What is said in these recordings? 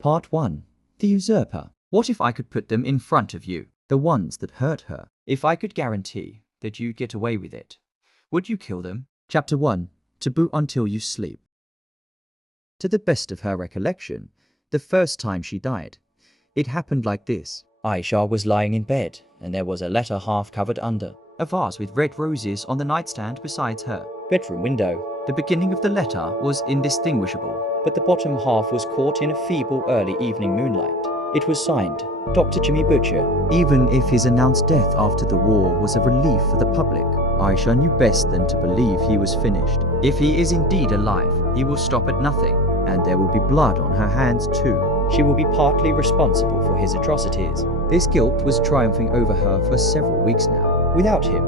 Part 1. The Usurper. What if I could put them in front of you, the ones that hurt her? If I could guarantee that you'd get away with it, would you kill them? Chapter 1. Taboo until you sleep. To the best of her recollection, the first time she died, it happened like this. Aisha was lying in bed, and there was a letter half covered under a vase with red roses on the nightstand beside her bedroom window. The beginning of the letter was indistinguishable, but the bottom half was caught in a feeble early evening moonlight. It was signed, Dr. Jimmy Butcher. Even if his announced death after the war was a relief for the public, Aisha knew best than to believe he was finished. If he is indeed alive, he will stop at nothing, and there will be blood on her hands too. She will be partly responsible for his atrocities. This guilt was triumphing over her for several weeks now. Without him,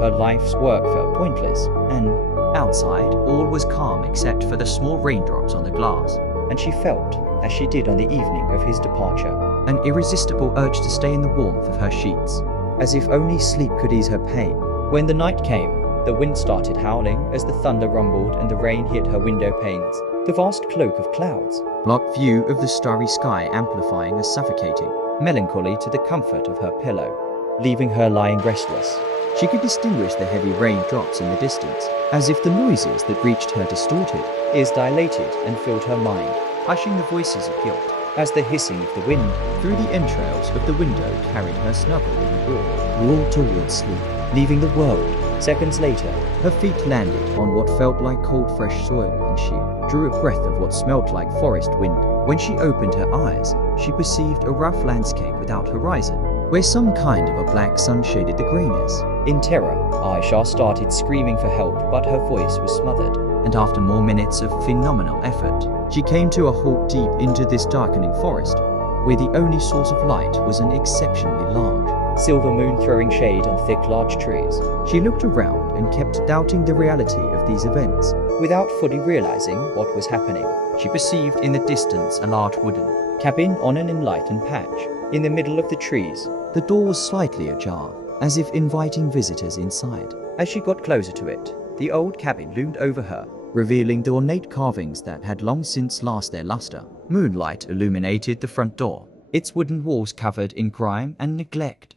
her life's work felt pointless, and outside, all was calm except for the small raindrops on the glass, and she felt, as she did on the evening of his departure, an irresistible urge to stay in the warmth of her sheets, as if only sleep could ease her pain. When the night came, the wind started howling as the thunder rumbled and the rain hit her window panes. The vast cloak of clouds blocked view of the starry sky, amplifying a suffocating melancholy to the comfort of her pillow, leaving her lying restless. She could distinguish the heavy raindrops in the distance, as if the noises that reached her distorted, ears dilated and filled her mind, hushing the voices of guilt, as the hissing of the wind through the entrails of the window carried her snuggled in the wall towards sleep, leaving the world. Seconds later, her feet landed on what felt like cold fresh soil, and she drew a breath of what smelt like forest wind. When she opened her eyes, she perceived a rough landscape without horizon, where some kind of a black sun shaded the greyness. In terror, Aisha started screaming for help, but her voice was smothered, and after more minutes of phenomenal effort, she came to a halt deep into this darkening forest, where the only source of light was an exceptionally large silver moon throwing shade on thick large trees. She looked around and kept doubting the reality of these events, without fully realizing what was happening. She perceived in the distance a large wooden cabin on an enlightened patch, in the middle of the trees. The door was slightly ajar, as if inviting visitors inside. As she got closer to it, the old cabin loomed over her, revealing the ornate carvings that had long since lost their luster. Moonlight illuminated the front door, its wooden walls covered in grime and neglect.